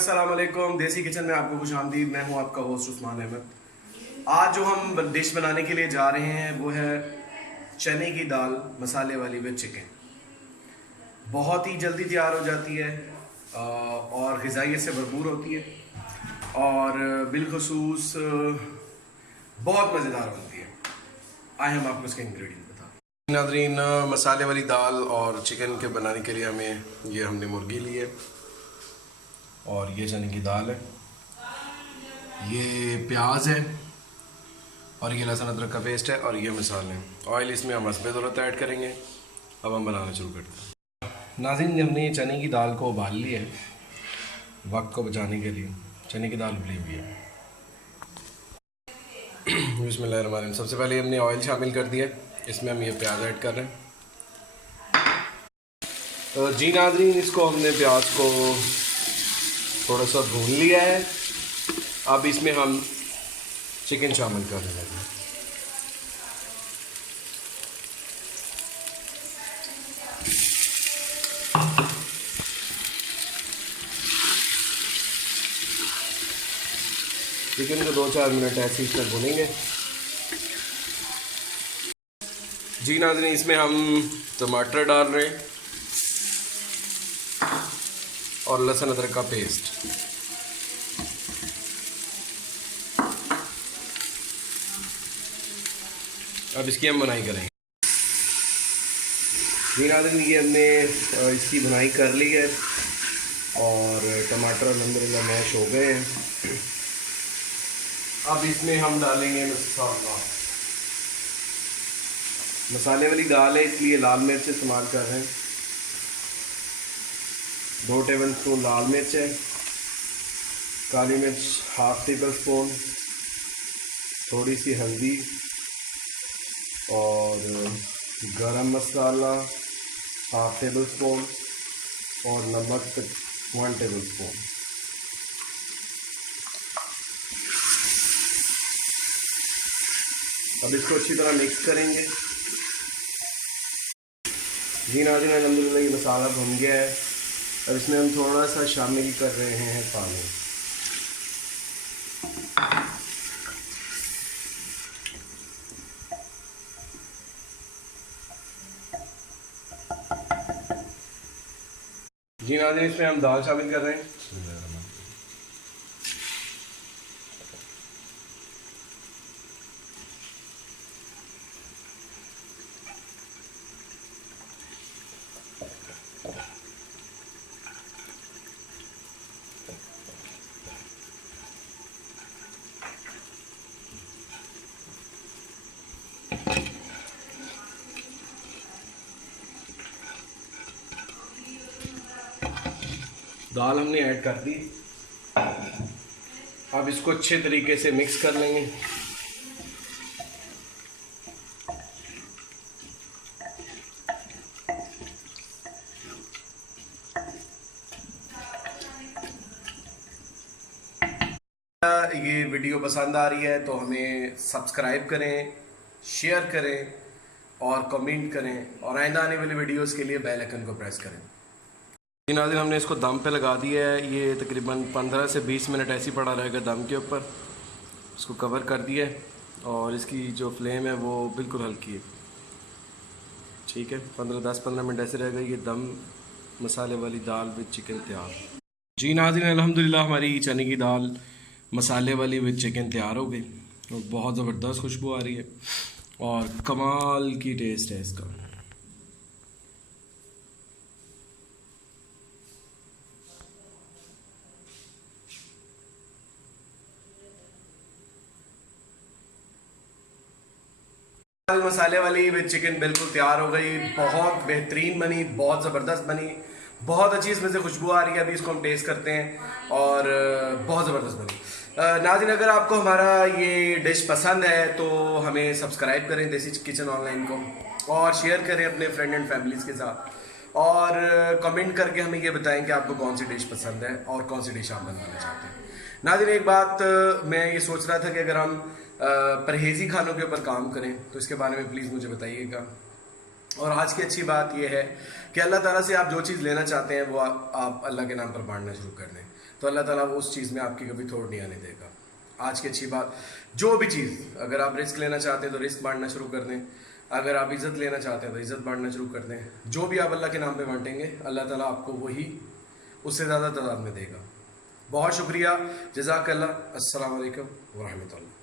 अस्सलाम वालेकुम। देसी किचन में आपको खुश आमदीद। मैं हूं आपका होस्ट उस्मान अहमद। आज जो हम डिश बनाने के लिए जा रहे हैं वो है चने की दाल मसाले वाली विद चिकन। बहुत ही जल्दी तैयार हो जाती है और ग़िज़ाइयत से भरपूर होती है और बिलखसूस बहुत मज़ेदार बनती है। आए हम आपको इसके इंग्रेडिएंट बता दें। नाज़रीन, मसाले वाली दाल और चिकन के बनाने के लिए हमने मुर्गी ली है और ये चने की दाल है, ये प्याज है और ये लहसुन अदरक का पेस्ट है और ये मसाले हैं। ऑयल इसमें हम हस्बे ज़रूरत ऐड करेंगे। अब हम बनाना शुरू करते हैं। नाज़रीन, हमने चने की दाल को उबाल लिया है वक्त को बचाने के लिए। चने की दाल उबली हुई है। बिस्मिल्लाहिर्रहमानिर्रहीम। सबसे पहले हमने ऑयल शामिल कर दिया, इसमें हम ये प्याज ऐड कर रहे हैं। तो जी नाज़रीन, इसको हमने प्याज को थोड़ा सा भून लिया है। अब इसमें हम चिकन शामिल कर रहे हैं। चिकन को 2-4 मिनट ऐसे ही तक भूनेंगे। जी नाज़रीन, इसमें हम टमाटर डाल रहे हैं और लहसुन अदरक का पेस्ट। अब इसकी हम बुनाई करेंगे। जी नाज़रीन, ये हमने इसकी बुनाई कर ली है और टमाटर अल्हम्दुलिल्लाह मैश हो गए हैं। अब इसमें हम डालेंगे मसाले वाली दाल है इसलिए लाल मिर्च इस्तेमाल कर रहे हैं। 2 टेबल स्पून लाल मिर्च है, काली मिर्च ½ टेबल स्पून, थोड़ी सी हल्दी और गरम मसाला ½ टेबल स्पून और नमक 1 टेबल स्पून। अब इसको अच्छी तरह मिक्स करेंगे। जी नाज़रीन, अल्हम्दुलिल्लाह ये मसाला भुन गया है। अब इसमें हम थोड़ा सा शामिल कर रहे हैं पानी। जी नाज़रीन, इसमें हम दाल शामिल कर रहे हैं। दाल हमने ऐड कर दी। अब इसको अच्छे तरीके से मिक्स कर लेंगे। ये वीडियो पसंद आ रही है तो हमें सब्सक्राइब करें, शेयर करें और कमेंट करें और आइंदा आने वाली वीडियोस के लिए बेल आइकन को प्रेस करें। नाज़रीन, हमने इसको दम पे लगा दिया है। ये तकरीबन 15 से 20 मिनट ऐसे ही पड़ा रहेगा दम के ऊपर। इसको कवर कर दिया है और इसकी जो फ्लेम है वो बिल्कुल हल्की है। ठीक है, 10-15 मिनट ऐसे रहेगा। ये दम मसाले वाली दाल विद चिकन तैयार। जी नाज़रीन, अल्हम्दुलिल्लाह हमारी चने की दाल मसाले वाली विद चिकन तैयार हो गई और बहुत ज़बरदस्त खुशबू आ रही है और कमाल की टेस्ट है इसका। मसाले वाली विद चिकन बिल्कुल तैयार हो गई। बहुत बेहतरीन बनी, बहुत ज़बरदस्त बनी, बहुत अच्छी इसमें से खुशबू आ रही है। अभी इसको हम टेस्ट करते हैं और बहुत ज़बरदस्त बनी। नाज़रीन, अगर आपको हमारा ये डिश पसंद है तो हमें सब्सक्राइब करें देसी किचन ऑनलाइन को और शेयर करें अपने फ्रेंड एंड फैमिलीज़ के साथ और कमेंट करके हमें ये बताएं कि आपको कौन सी डिश पसंद है और कौन सी डिश आप बनवाना चाहते हैं। नाज़रीन, एक बात मैं ये सोच रहा था कि अगर हम परहेज़ी खानों के ऊपर काम करें तो इसके बारे में प्लीज़ मुझे बताइएगा। और आज की अच्छी बात यह है कि अल्लाह ताला से आप जो चीज़ लेना चाहते हैं वो आप अल्लाह के नाम पर बांटना शुरू कर दें। तो अल्लाह ताला वो उस चीज़ में आपकी कभी थोड़ नहीं आने देगा। आज की अच्छी बात, जो भी चीज़, अगर आप रिस्क लेना चाहते हैं तो रिस्क बांटना शुरू कर दें, अगर आप इज़्ज़त लेना चाहते हैं तो इज़्ज़त बांटना शुरू कर दें। जो भी आप अल्लाह के नाम पे बांटेंगे अल्लाह ताला आपको वही उससे ज़्यादा तादाद में देगा। बहुत शुक्रिया, जज़ाकल्लाह, अस्सलाम वालेकुम व रहमतुल्लाह।